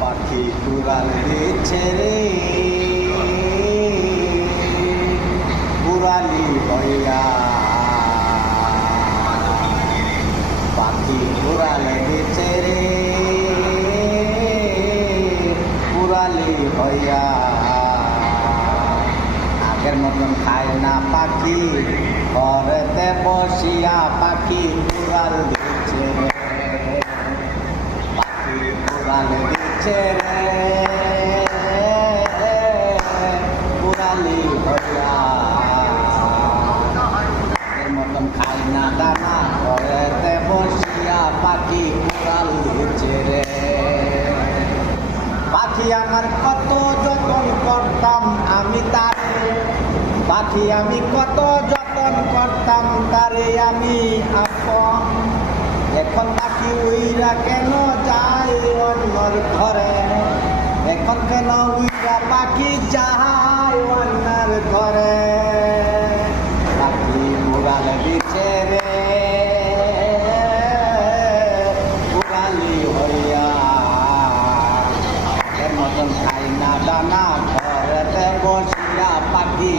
পাখি কুড়াল দিচ্ছে রে কুড়ালি হইয়া পাখি কুড়াল দিচ্ছে রে কুড়ালি হইয়া আগের মতন খায় না পাখি ঘরেতে বসিয়া পাখি কুড়াল দিচ্ছে রে পাখি কুড়াল দিচ্ছে রে কুড়ালি হইয়া আগের মতন খায় না দানা ঘরেতে বসিয়া পাখি কুড়াল দিচ্ছে রে পাখি আমার কত যতন করতাম আমি তারে পাখি আমি কত যতন করতাম তারে আমি আপন এখন পাখি উইরা কেন যায় অন্যর ঘরে এখন কেন উইরা পাখি যায় অন্যর ঘরে পাখি কুড়াল দিচ্ছে রে কুড়ালি হইয়া মতন খাই না দানা ঘরেতে বসিয়া পাখি